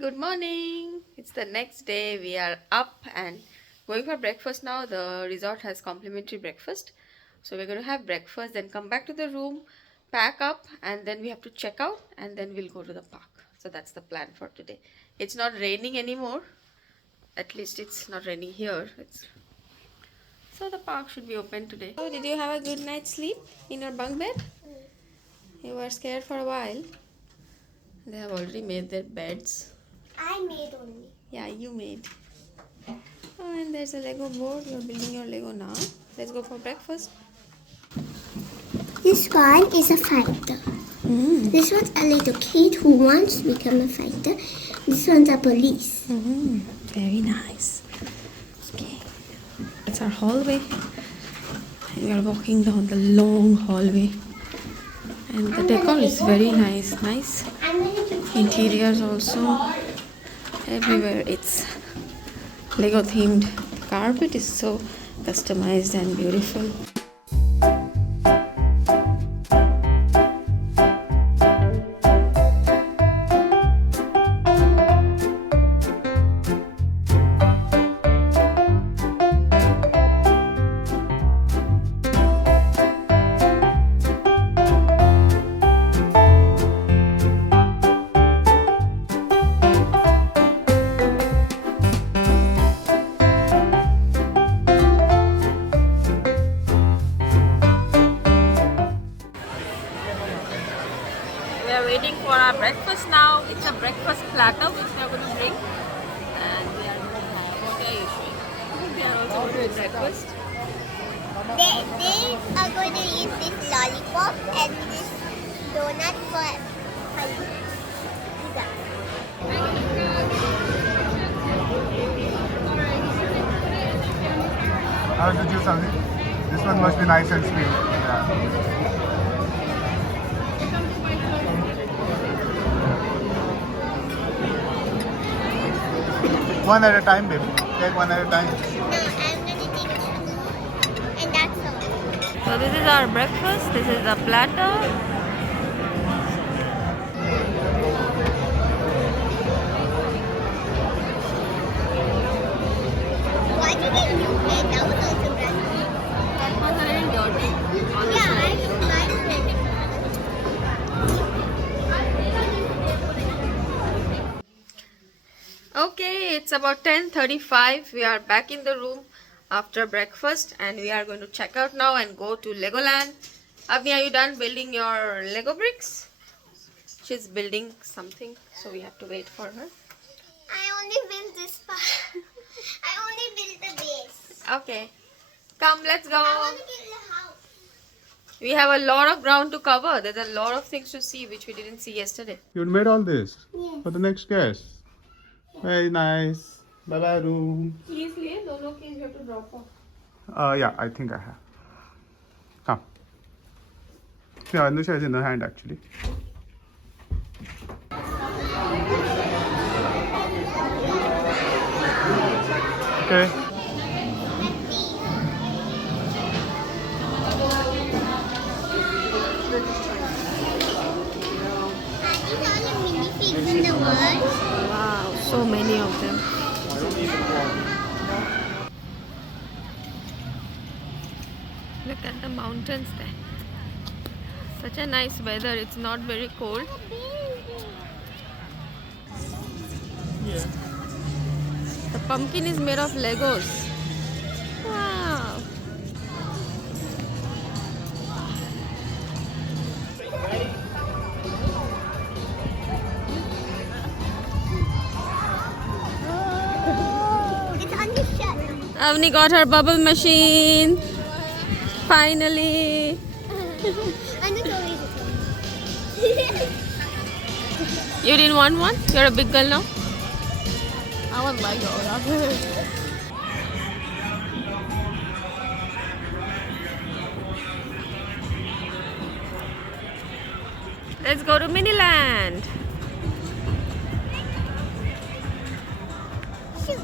Good morning. It's the next day. We are up and going for breakfast now. The resort has complimentary breakfast. So we're going to have breakfast, then come back to the room, pack up, and then we have to check out and then we'll go to the park. So that's the plan for today. It's not raining anymore. At least it's not raining here. So the park should be open today. Oh, did you have a good night's sleep in your bunk bed? You were scared for a while. They have already made their beds. I made only. Yeah, you made. Oh, and there's a Lego board. You're building your Lego now. Let's go for breakfast. This one is a fighter. This one's a little kid who wants to become a fighter. This one's a police. Very nice. Okay. That's our hallway. And we are walking down the long hallway. And the decor is very nice. Nice. Interiors also. Everywhere it's Lego themed. Carpet is so customized and beautiful. We are waiting for our breakfast now. It's a breakfast platter which we are going to bring. And we are going to have, what are you showing? We are also going to breakfast. They are going to eat this lollipop and this donut for honey. How's the juice, Alvi? This one must be nice and sweet. Yeah. One at a time, baby. Take one at a time. No, I'm going to take two. And that's all. So this is our breakfast. This is the platter. Why did you get new plate? That was also brand new. That was a little dirty. Yeah, I took my plate. Okay, it's about 10:35. We are back in the room after breakfast and we are going to check out now and go to Legoland. Avni, are you done building your Lego bricks? She's building something, so we have to wait for her. I only built this part. I only built the base. Okay, come, let's I go. want to build the house. We have a lot of ground to cover. There's a lot of things to see which we didn't see yesterday. You made all this Yes. for the next guest. Very nice. Bye bye, room. Keys liye, dono keys you have to drop off. Yeah, I think I have. Come. Yeah, Anusha is in her hand actually. Okay. Are these all the minifigs in the world? Wow, so many of them. Look at the mountains there. Such a nice weather. It's not very cold. The pumpkin is made of Legos. Wow. It's on the shelf. Avni got her bubble machine. Finally. And it's always You didn't want one? You're a big girl now? I want Lego. Let's go to Miniland. Shoot.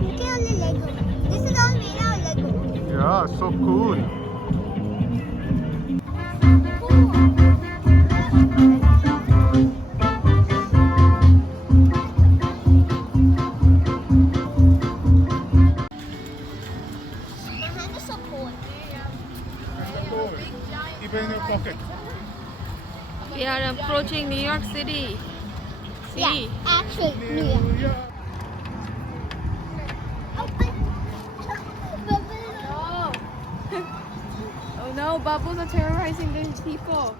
Look at all the Lego. This is all made out of Lego. Yeah, so cool. Keep it in your pocket. We are approaching New York City. See? Yeah, actually, New York. Oh no, bubbles are terrorizing these people.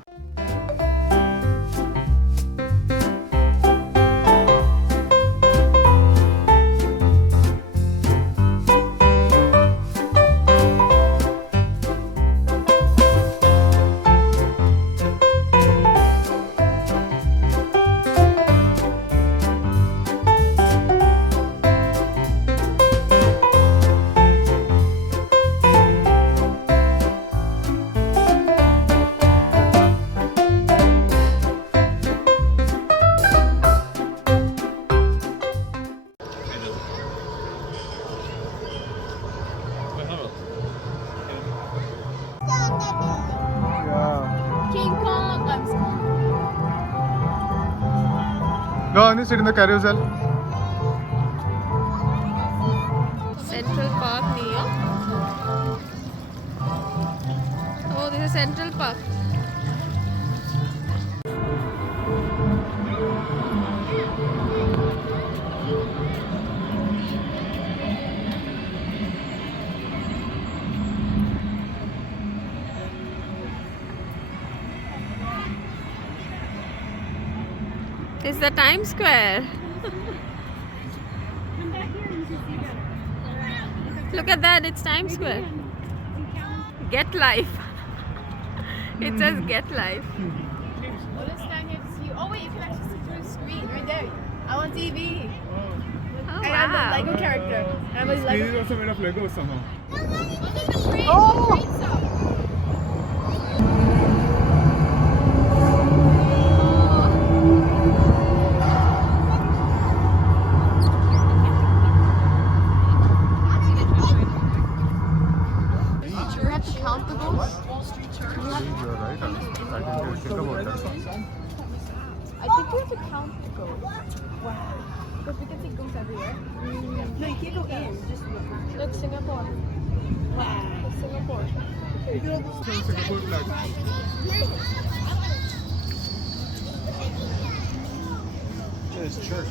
King Kong. Go on, sit in the carousel. Central Park, New York. Oh, this is Central Park. It's the Times Square. Look at that, it's Times Square. Get life. It says get life. Well, let's stand here to see you. Oh wait, you can actually see through the screen right there. I'm on TV. Oh, And I'm the wow. Lego character. I'm a This Lego. is also made of Lego somehow. Do we have to count the ghosts? You're right. I didn't think about that. I think we have to count the ghosts. Wow. Because we can see ghosts everywhere. No, you can't go in. Just look. Look, Singapore. Wow. Look, Singapore. Singapore flag. It's church.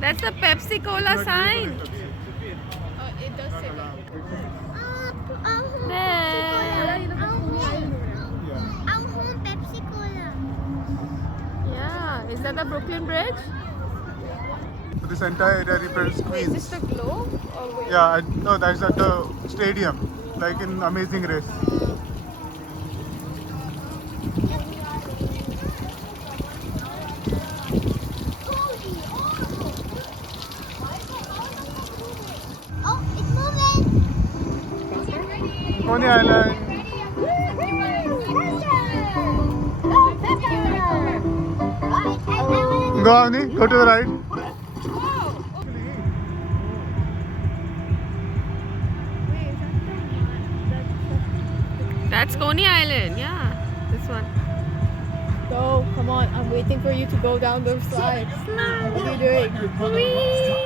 That's the Pepsi Cola sign. Oh, it does say that. Our home Pepsi Cola. Yeah, is that the Brooklyn Bridge? This entire area represents Is Queens. this the globe? Or wait? Yeah, no, that's at the stadium, like in Amazing Race. Oh, it's moving. Coney Island. Go, Avni, go to the right. That's Coney Island, yeah. This one. Go, come on. I'm waiting for you to go down those slides. What are you doing?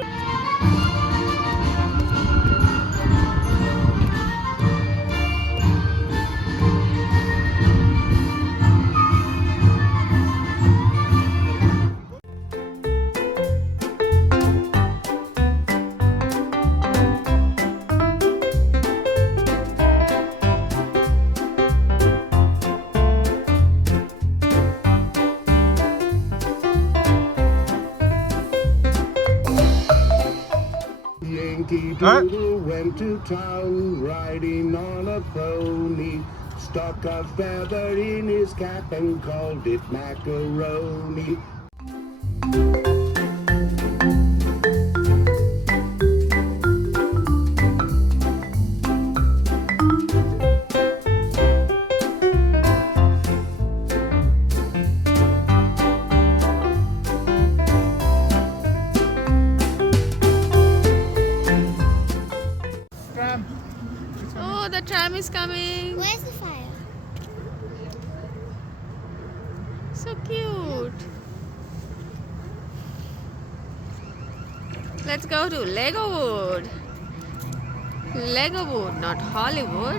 Yankee Huh? Doodle went to town riding on a pony. Stuck a feather in his cap and called it macaroni. Oh, the tram is coming. Where's the fire? So cute. let's go to Legowood. Legowood, not Hollywood.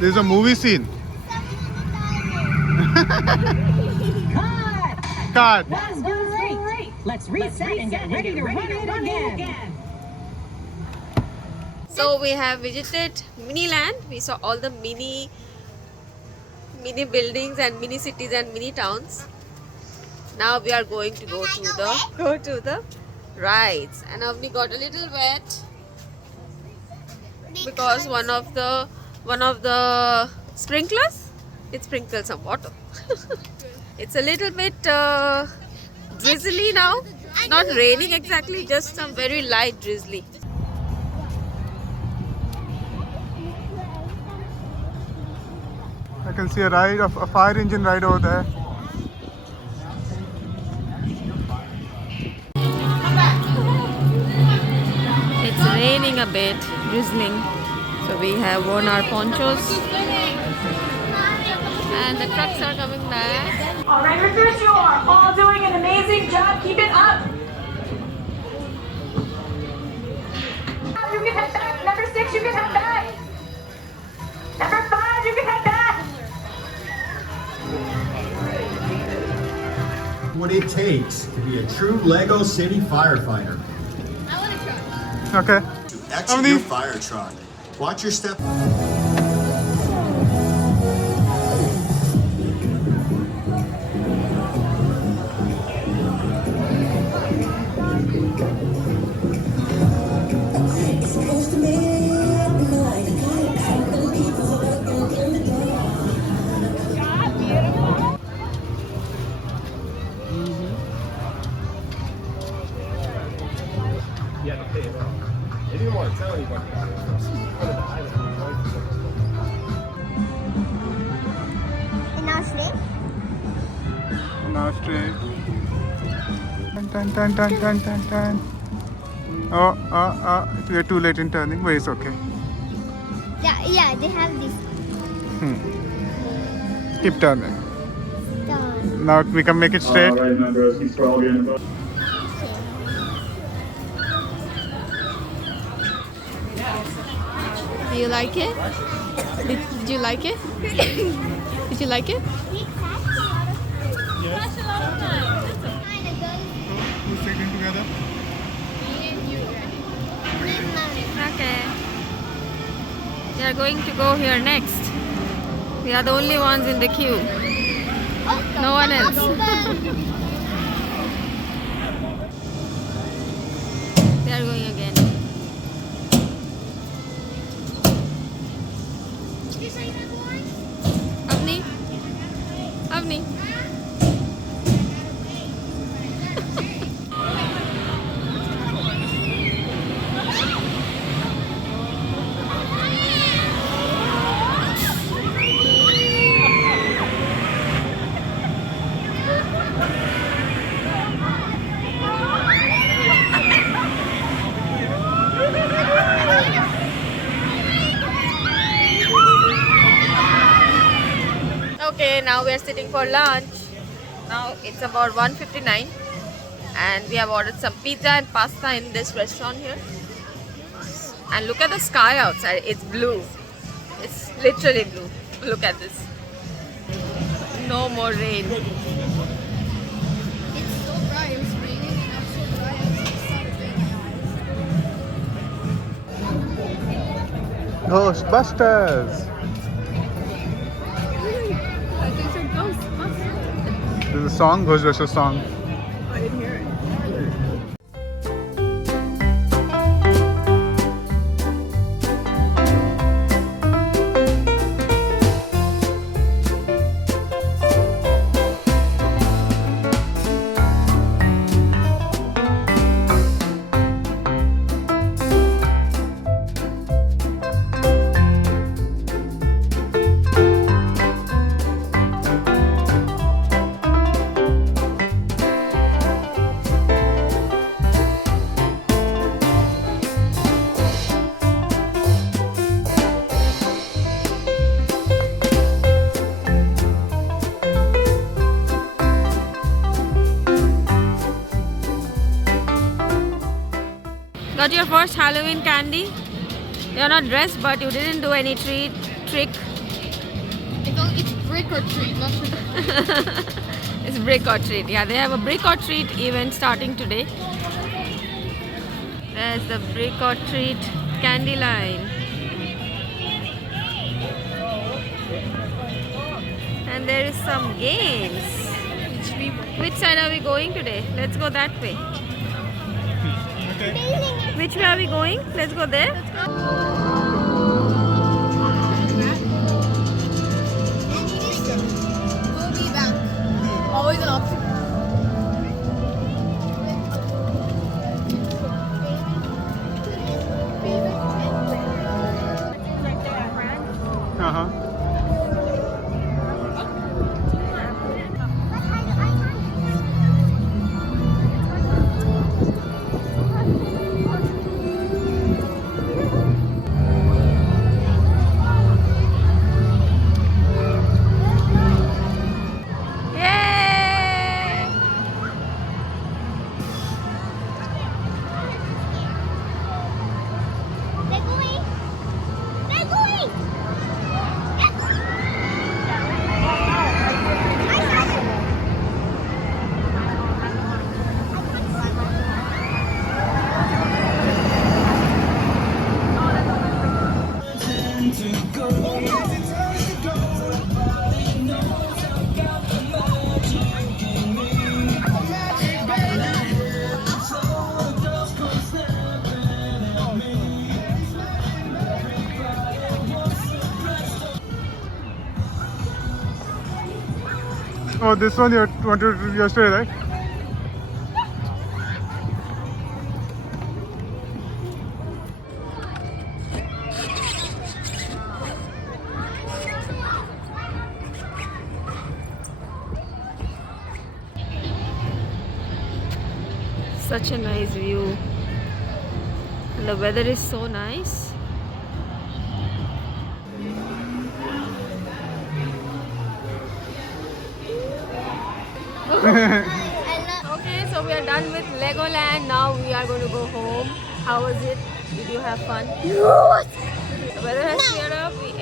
There's a movie scene. Cut. That was great. Let's reset and get ready to run it again. So we have visited Miniland. We saw all the mini buildings and mini cities and mini towns. Now we are going to go to the rides. And Avni got a little wet because one of the sprinklers, it sprinkled some water. It's a little bit drizzly now. Not raining exactly, just some very light drizzly. I can see a fire engine ride over there. It's raining a bit, drizzling. So we have worn our ponchos. And the trucks are coming back. All right, recruits, you are all doing an amazing job. Keep it up. You can head back. Number 6, you can head back. Number 5, you can head back. What it takes to be a true Lego City firefighter. Okay. To exit your fire truck. Watch your step. And now sleep. Now straight. Turn, turn, turn, turn, turn, turn. Oh, we're too late in turning, but it's okay. Yeah, they have this Keep turning. done. Now we can make it straight. All right, members, keep scrolling. Do you like it? Did you like it? Did you like it? We're sitting together. Okay. We are going to go here next. We are the only ones in the queue. No one else. They are going again. Avni? Avni? Okay, now we are sitting for lunch. Now it's about 1:59 and we have ordered some pizza and pasta in this restaurant here. And look at the sky outside, it's blue. It's literally blue. Look at this. No more rain. It's so bright. It was raining and I'm so bright. I was just Ghostbusters! I think it's a Ghostbusters. There's a song, Ghostbusters song. I didn't hear it. Got your first Halloween candy? You're not dressed, but you didn't do any trick. It's brick or treat, not trick or treat. It's brick or treat. Yeah, they have a brick or treat event starting today. There's the brick or treat candy line. And there is some games. Which side are we going today? Let's go that way. Which way are we going? Let's go there. We'll be back. Always an option. Uh-huh. Yay! They're going. They're going. Oh, this one you wanted to do yesterday, right? Such a nice view. And the weather is so nice. Okay, so we are done with Legoland. Now we are going to go home. How was it? Did you have fun? The weather has cleared up. We